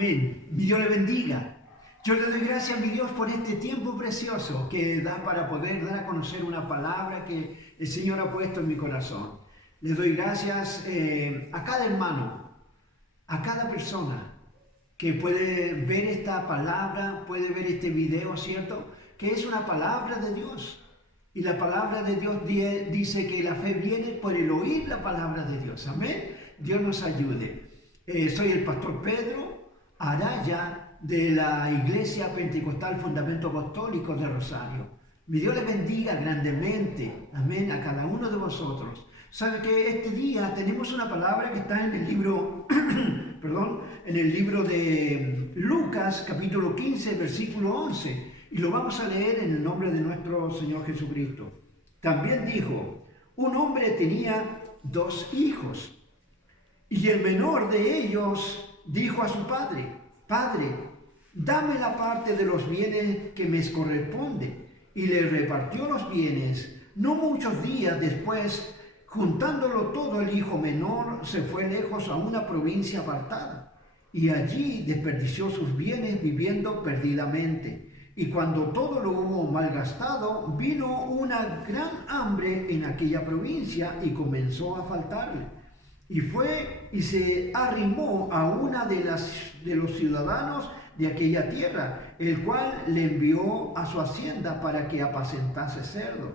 Amén. Mi Dios le bendiga. Yo le doy gracias a mi Dios por este tiempo precioso que da para poder dar a conocer una palabra que el Señor ha puesto en mi corazón. Le doy gracias a cada hermano, a cada persona que puede ver esta palabra, puede ver este video, ¿cierto? Que es una palabra de Dios. Y la palabra de Dios dice que la fe viene por el oír la palabra de Dios. Amén. Dios nos ayude. Soy el pastor Pedro Araya de la Iglesia Pentecostal Fundamento Apostólico de Rosario. Mi Dios les bendiga grandemente, amén, a cada uno de vosotros. Sabe que este día tenemos una palabra que está en el libro, en el libro de Lucas, capítulo 15, versículo 11, y lo vamos a leer en el nombre de nuestro Señor Jesucristo. También dijo, un hombre tenía 2 hijos, y el menor de ellos dijo a su padre, Padre, dame la parte de los bienes que me corresponde. Y le repartió los bienes. No muchos días después, juntándolo todo, el hijo menor se fue lejos a una provincia apartada. Y allí desperdició sus bienes viviendo perdidamente. Y cuando todo lo hubo malgastado, vino una gran hambre en aquella provincia y comenzó a faltarle. Y fue y se arrimó a una de los ciudadanos de aquella tierra, el cual le envió a su hacienda para que apacentase cerdos.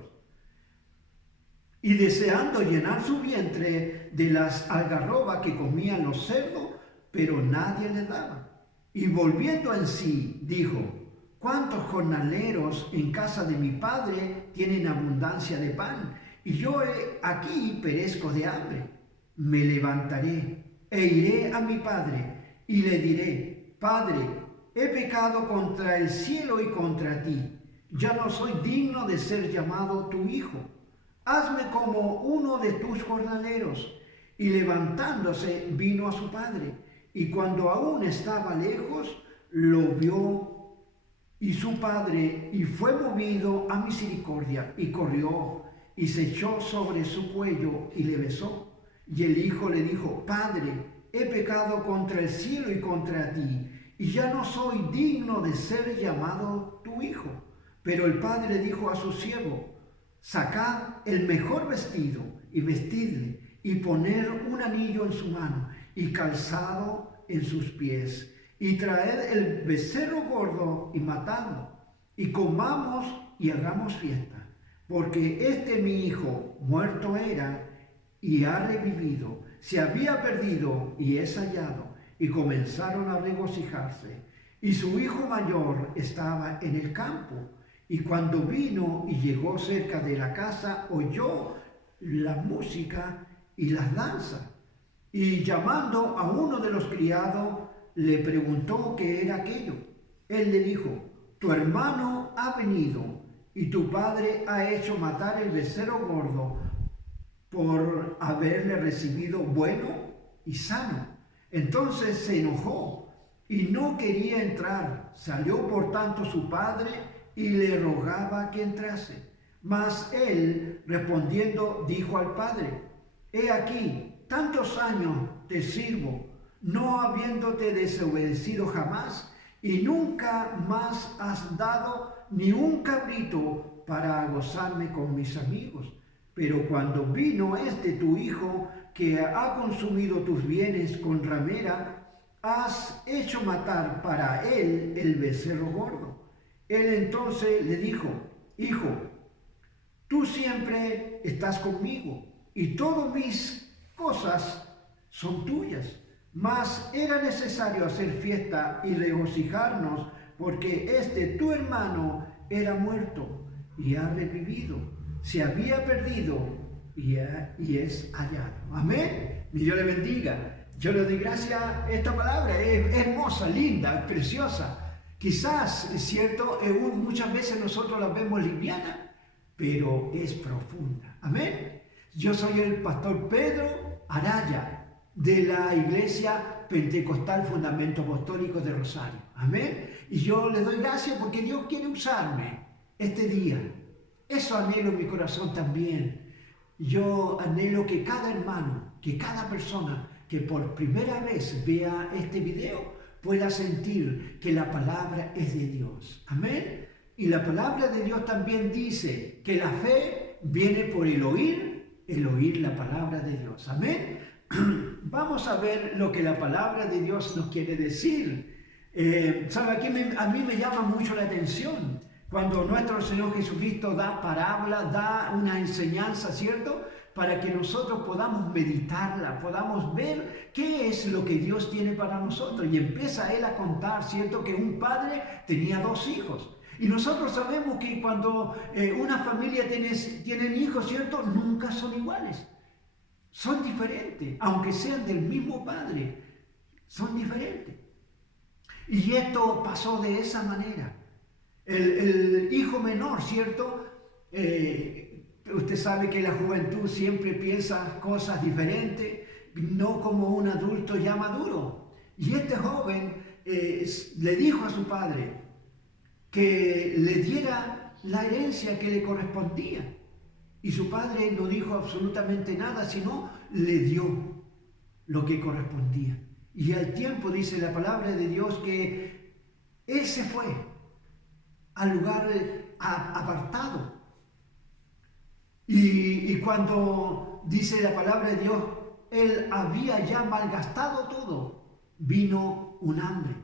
Y deseando llenar su vientre de las algarrobas que comían los cerdos, pero nadie le daba. Y volviendo en sí, dijo, ¿cuántos jornaleros en casa de mi padre tienen abundancia de pan? Y yo aquí perezco de hambre. Me levantaré e iré a mi padre y le diré, Padre, he pecado contra el cielo y contra ti. Ya no soy digno de ser llamado tu hijo. Hazme como uno de tus jornaleros. Y levantándose vino a su padre. Y cuando aún estaba lejos, lo vio y su padre, y fue movido a misericordia, y corrió, y se echó sobre su cuello, y le besó. Y el hijo le dijo, Padre, he pecado contra el cielo y contra ti, y ya no soy digno de ser llamado tu hijo. Pero el padre dijo a su siervo, sacad el mejor vestido y vestidle, y poner un anillo en su mano, y calzado en sus pies, y traed el becerro gordo y matadlo, y comamos y hagamos fiesta, porque este mi hijo muerto era, y ha revivido, se había perdido y es hallado. Y comenzaron a regocijarse. Y su hijo mayor estaba en el campo. Y cuando vino y llegó cerca de la casa, oyó la música y las danzas. Y llamando a uno de los criados, le preguntó qué era aquello. Él le dijo, tu hermano ha venido, y tu padre ha hecho matar el becerro gordo, por haberle recibido bueno y sano. Entonces se enojó y no quería entrar. Salió por tanto su padre y le rogaba que entrase. Mas él, respondiendo, dijo al padre, he aquí, tantos años te sirvo, no habiéndote desobedecido jamás, y nunca más has dado ni un cabrito para gozarme con mis amigos. Pero cuando vino tu hijo, que ha consumido tus bienes con ramera, has hecho matar para él el becerro gordo. Él entonces le dijo, hijo, tú siempre estás conmigo, y todas mis cosas son tuyas. Mas era necesario hacer fiesta y regocijarnos, porque tu hermano era muerto y ha revivido. Se había perdido y es hallado. Amén. Mi Dios le bendiga. Yo le doy gracias a esta palabra. Es hermosa, linda, preciosa. Quizás, es cierto, muchas veces nosotros la vemos liviana, pero es profunda. Amén. Yo soy el pastor Pedro Araya de la Iglesia Pentecostal Fundamento Apostólico de Rosario. Amén. Y yo le doy gracias porque Dios quiere usarme este día. Eso anhelo en mi corazón también. Yo anhelo que cada hermano, que cada persona que por primera vez vea este video pueda sentir que la palabra es de Dios. Amén. Y la palabra de Dios también dice que la fe viene por el oír la palabra de Dios. Amén. Vamos a ver lo que la palabra de Dios nos quiere decir. ¿Sabe? Aquí a mí me llama mucho la atención cuando nuestro Señor Jesucristo da parábola, da una enseñanza, ¿cierto? Para que nosotros podamos meditarla, podamos ver qué es lo que Dios tiene para nosotros. Y empieza Él a contar, ¿cierto? Que un padre tenía 2 hijos. Y nosotros sabemos que cuando una familia tiene hijos, ¿cierto? Nunca son iguales. Son diferentes, aunque sean del mismo padre, son diferentes. Y esto pasó de esa manera. El hijo menor, ¿cierto? Usted sabe que la juventud siempre piensa cosas diferentes, no como un adulto ya maduro. Y este joven le dijo a su padre que le diera la herencia que le correspondía. Y su padre no dijo absolutamente nada, sino le dio lo que correspondía. Y al tiempo dice la palabra de Dios que él se fue al lugar apartado. Y cuando dice la palabra de Dios, él había ya malgastado todo, vino un hambre.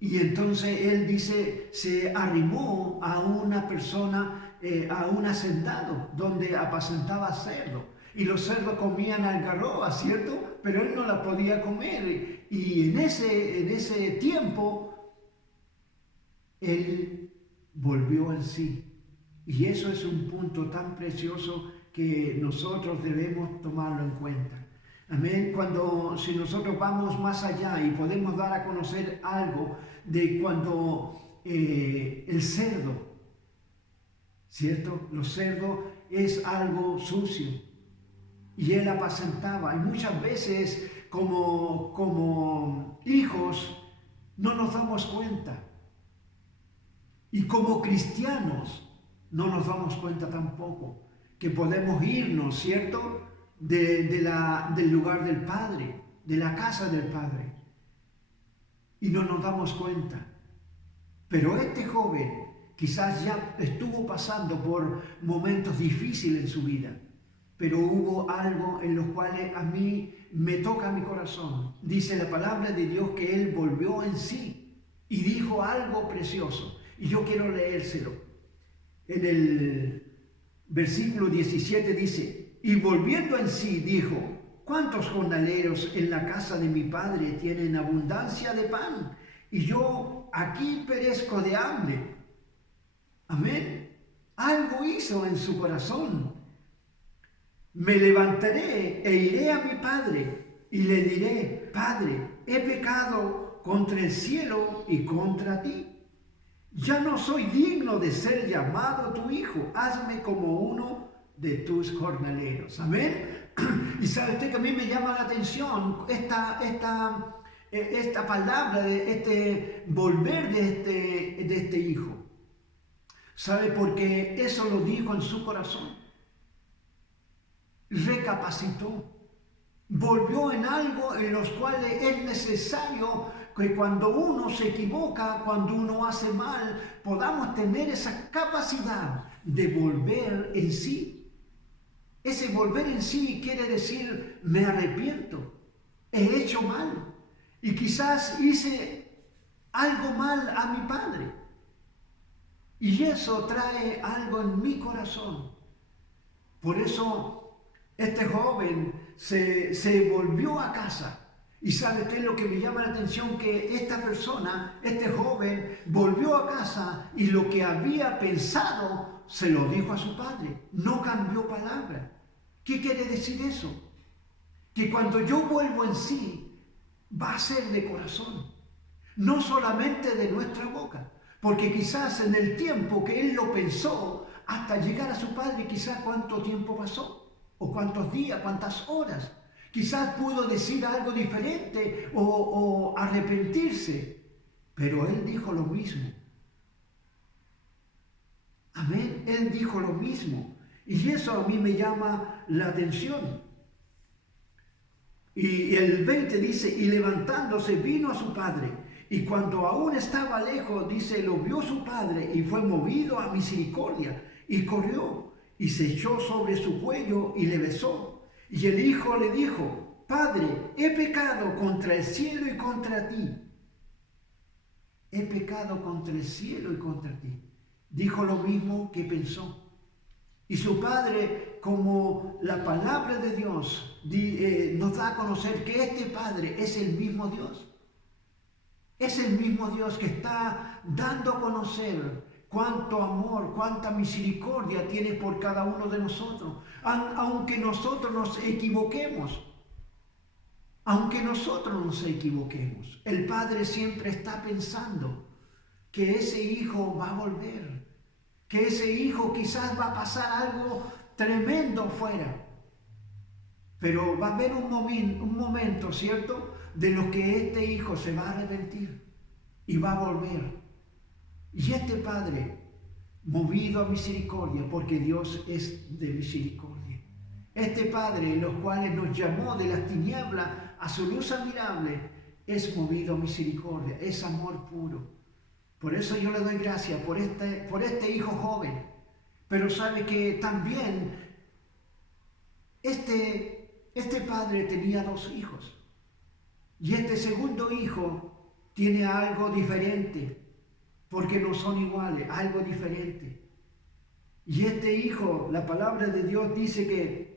Y entonces él dice, se arrimó a una persona, a un hacendado, donde apacentaba cerdo. Y los cerdos comían algarroba, ¿cierto? Pero él no la podía comer. Y en ese tiempo, él volvió en sí. Y eso es un punto tan precioso que nosotros debemos tomarlo en cuenta. Amén. Si nosotros vamos más allá y podemos dar a conocer algo de cuando el cerdo, ¿cierto? Los cerdos es algo sucio y él apacentaba. Y muchas veces como hijos no nos damos cuenta. Y como cristianos no nos damos cuenta tampoco que podemos irnos, ¿cierto? Del lugar del Padre, de la casa del Padre. Y no nos damos cuenta. Pero este joven quizás ya estuvo pasando por momentos difíciles en su vida. Pero hubo algo en los cuales a mí me toca mi corazón. Dice la palabra de Dios que él volvió en sí y dijo algo precioso. Y yo quiero leérselo. En el versículo 17 dice, y volviendo en sí dijo, ¿cuántos jornaleros en la casa de mi padre tienen abundancia de pan? Y yo aquí perezco de hambre. Amén. Algo hizo en su corazón. Me levantaré e iré a mi padre y le diré, Padre, he pecado contra el cielo y contra ti. Ya no soy digno de ser llamado tu hijo. Hazme como uno de tus jornaleros. Amén. Y sabe usted que a mí me llama la atención esta palabra, de volver de este hijo. ¿Sabe? Porque eso lo dijo en su corazón. Recapacitó. Volvió en algo en los cuales es necesario que cuando uno se equivoca, cuando uno hace mal, podamos tener esa capacidad de volver en sí. Ese volver en sí quiere decir, me arrepiento, he hecho mal y quizás hice algo mal a mi padre. Y eso trae algo en mi corazón. Por eso este joven se volvió a casa. Y sabe usted lo que me llama la atención, que esta persona, este joven, volvió a casa y lo que había pensado se lo dijo a su padre. No cambió palabra. ¿Qué quiere decir eso? Que cuando yo vuelvo en sí, va a ser de corazón, no solamente de nuestra boca. Porque quizás en el tiempo que él lo pensó, hasta llegar a su padre, quizás cuánto tiempo pasó, o cuántos días, cuántas horas. Quizás pudo decir algo diferente o arrepentirse, pero él dijo lo mismo. Amén, él dijo lo mismo. Y eso a mí me llama la atención. Y el 20 dice, y levantándose vino a su padre. Y cuando aún estaba lejos, dice, lo vio su padre y fue movido a misericordia. Y corrió y se echó sobre su cuello y le besó. Y el hijo le dijo, Padre, he pecado contra el cielo y contra ti. He pecado contra el cielo y contra ti. Dijo lo mismo que pensó. Y su padre, como la palabra de Dios nos da a conocer que este Padre es el mismo Dios. Es el mismo Dios que está dando a conocer cuánto amor, cuánta misericordia tiene por cada uno de nosotros. Aunque nosotros nos equivoquemos. Aunque nosotros nos equivoquemos, el Padre siempre está pensando que ese hijo va a volver, que ese hijo quizás va a pasar algo tremendo fuera. Pero va a haber un momento, ¿cierto?, de lo que este hijo se va a arrepentir y va a volver. Y este Padre, movido a misericordia, porque Dios es de misericordia. Este Padre, los cuales nos llamó de las tinieblas a su luz admirable, es movido a misericordia, es amor puro. Por eso yo le doy gracias por este hijo joven. Pero sabe que también este padre tenía 2 hijos. Y este segundo hijo tiene algo diferente, porque no son iguales, algo diferente. Y este hijo, la palabra de Dios dice que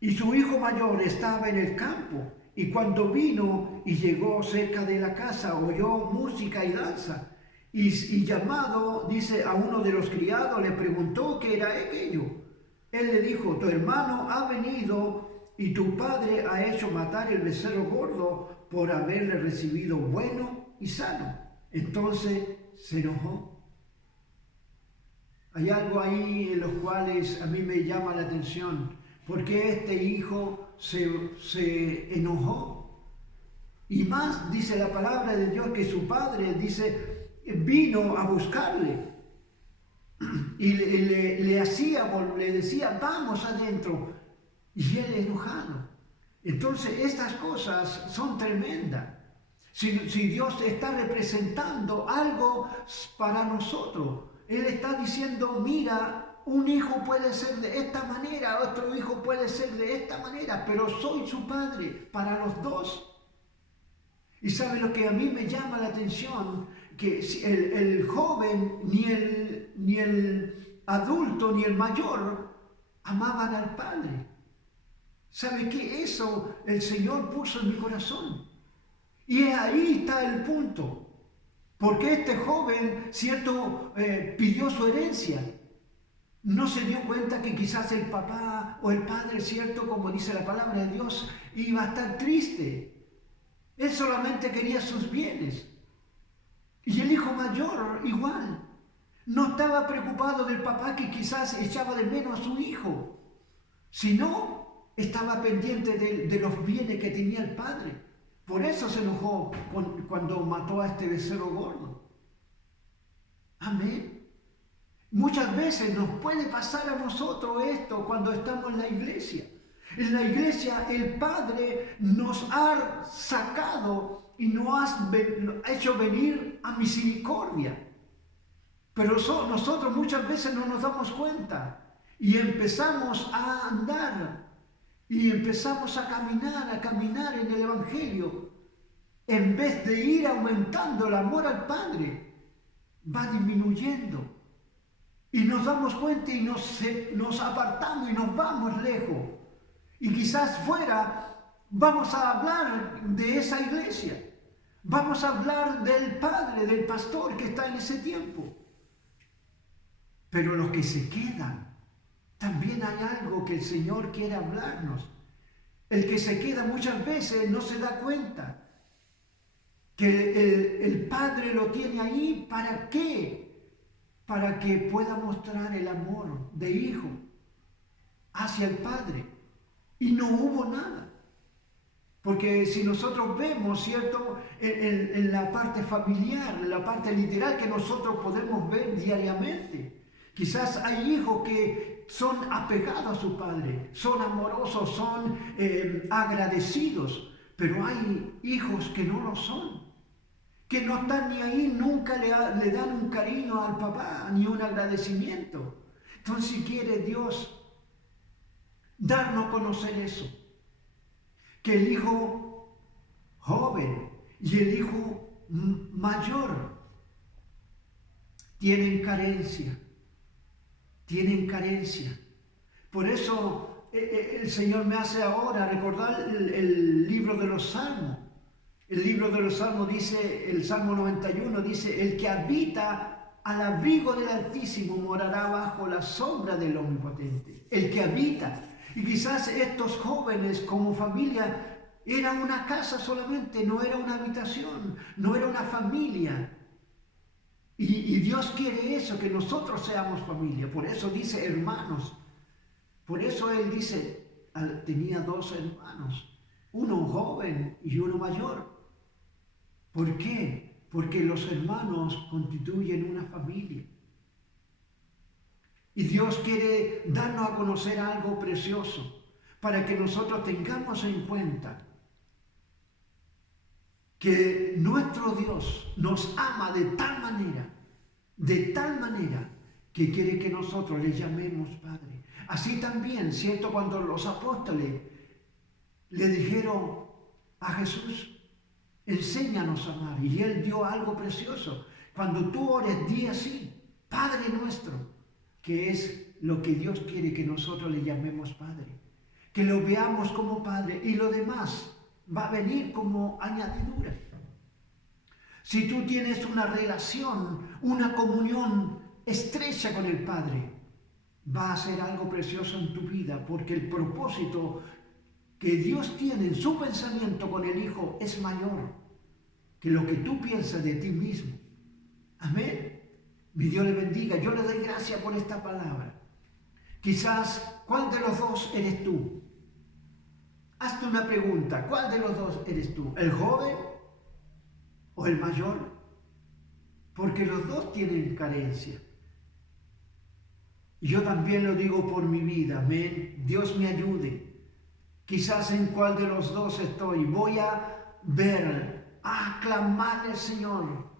y su hijo mayor estaba en el campo, y cuando vino y llegó cerca de la casa, oyó música y danza. Y llamado, dice, a uno de los criados, le preguntó qué era aquello. Él le dijo, tu hermano ha venido y tu padre ha hecho matar el becerro gordo por haberle recibido bueno y sano. Entonces se enojó. Hay algo ahí en los cuales a mí me llama la atención. Porque este hijo se enojó. Y más dice la palabra de Dios que su padre, dice, vino a buscarle. Y le decía, vamos adentro. Y él enojado. Entonces estas cosas son tremendas. Si Dios está representando algo para nosotros, Él está diciendo, mira, un hijo puede ser de esta manera, otro hijo puede ser de esta manera, pero soy su padre para los dos. Y sabe lo que a mí me llama la atención, que el joven, ni el adulto, ni el mayor amaban al padre. ¿Sabe qué? Eso el Señor puso en mi corazón. Y ahí está el punto. Porque este joven, cierto, pidió su herencia. No se dio cuenta que quizás el papá o el padre, cierto, como dice la palabra de Dios, iba a estar triste. Él solamente quería sus bienes. Y el hijo mayor igual. No estaba preocupado del papá que quizás echaba de menos a su hijo, sino estaba pendiente de los bienes que tenía el padre. Por eso se enojó cuando mató a este becerro gordo. Amén. Muchas veces nos puede pasar a nosotros esto cuando estamos en la iglesia. En la iglesia el Padre nos ha sacado y nos ha hecho venir a misericordia. Pero nosotros muchas veces no nos damos cuenta y empezamos a andar y empezamos a caminar en el Evangelio. En vez de ir aumentando el amor al Padre, va disminuyendo. Y nos damos cuenta y nos apartamos y nos vamos lejos. Y quizás fuera vamos a hablar de esa iglesia. Vamos a hablar del padre, del pastor que está en ese tiempo. Pero los que se quedan, también hay algo que el Señor quiere hablarnos. El que se queda muchas veces no se da cuenta que el Padre lo tiene ahí. ¿Para qué? Para que pueda mostrar el amor de hijo hacia el Padre. Y no hubo nada. Porque si nosotros vemos, ¿cierto?, en la parte familiar, en la parte literal que nosotros podemos ver diariamente, quizás hay hijos que son apegados a su padre, son amorosos, son agradecidos, pero hay hijos que no lo son, que no están ni ahí, nunca le dan un cariño al papá, ni un agradecimiento. Entonces, si quiere Dios darnos a conocer eso, que el hijo joven y el hijo mayor tienen carencia. Por eso el Señor me hace ahora recordar el libro de los Salmos. El libro de los Salmos dice, el Salmo 91 dice, el que habita al abrigo del Altísimo morará bajo la sombra del Omnipotente. El que habita. Y quizás estos jóvenes como familia era una casa solamente, no era una habitación, no era una familia. Y Dios quiere eso, que nosotros seamos familia. Por eso dice hermanos. Por eso Él dice, tenía 2 hermanos, uno joven y uno mayor. ¿Por qué? Porque los hermanos constituyen una familia. Y Dios quiere darnos a conocer algo precioso para que nosotros tengamos en cuenta que nuestro Dios nos ama de tal manera que quiere que nosotros le llamemos Padre. Así también, ¿cierto? Cuando los apóstoles le dijeron a Jesús, enséñanos a amar, y Él dio algo precioso. Cuando tú ores, di así, Padre nuestro, que es lo que Dios quiere que nosotros le llamemos Padre, que lo veamos como Padre, y lo demás va a venir como añadidura. Si tú tienes una relación, una comunión estrecha con el Padre, va a ser algo precioso en tu vida, porque el propósito que Dios tiene en su pensamiento con el Hijo es mayor que lo que tú piensas de ti mismo. Amén. Mi Dios le bendiga. Yo le doy gracias por esta palabra. Quizás, ¿cuál de los dos eres tú? Hazte una pregunta. ¿Cuál de los dos eres tú? ¿El joven o el mayor? Porque los dos tienen carencia. Y yo también lo digo por mi vida. Amén. Dios me ayude. Quizás en cuál de los dos estoy. Voy a ver, a clamarle al Señor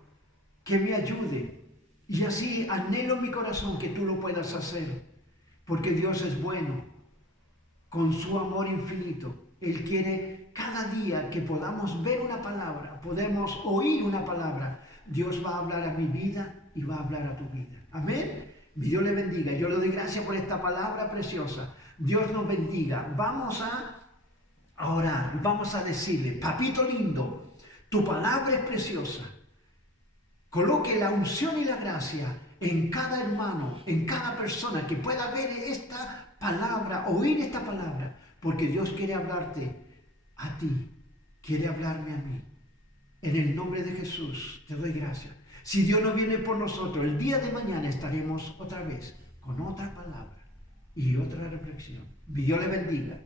que me ayude. Y así anhelo en mi corazón que tú lo puedas hacer. Porque Dios es bueno. Con su amor infinito. Él quiere cada día que podamos ver una palabra, podemos oír una palabra. Dios va a hablar a mi vida y va a hablar a tu vida. Amén. Mi Dios le bendiga. Yo le doy gracias por esta palabra preciosa. Dios nos bendiga. Vamos a orar. Vamos a decirle, papito lindo, tu palabra es preciosa. Coloque la unción y la gracia en cada hermano, en cada persona que pueda ver esta palabra, oír esta palabra. Porque Dios quiere hablarte a ti, quiere hablarme a mí. En el nombre de Jesús te doy gracias. Si Dios no viene por nosotros, el día de mañana estaremos otra vez con otra palabra y otra reflexión. Dios le bendiga.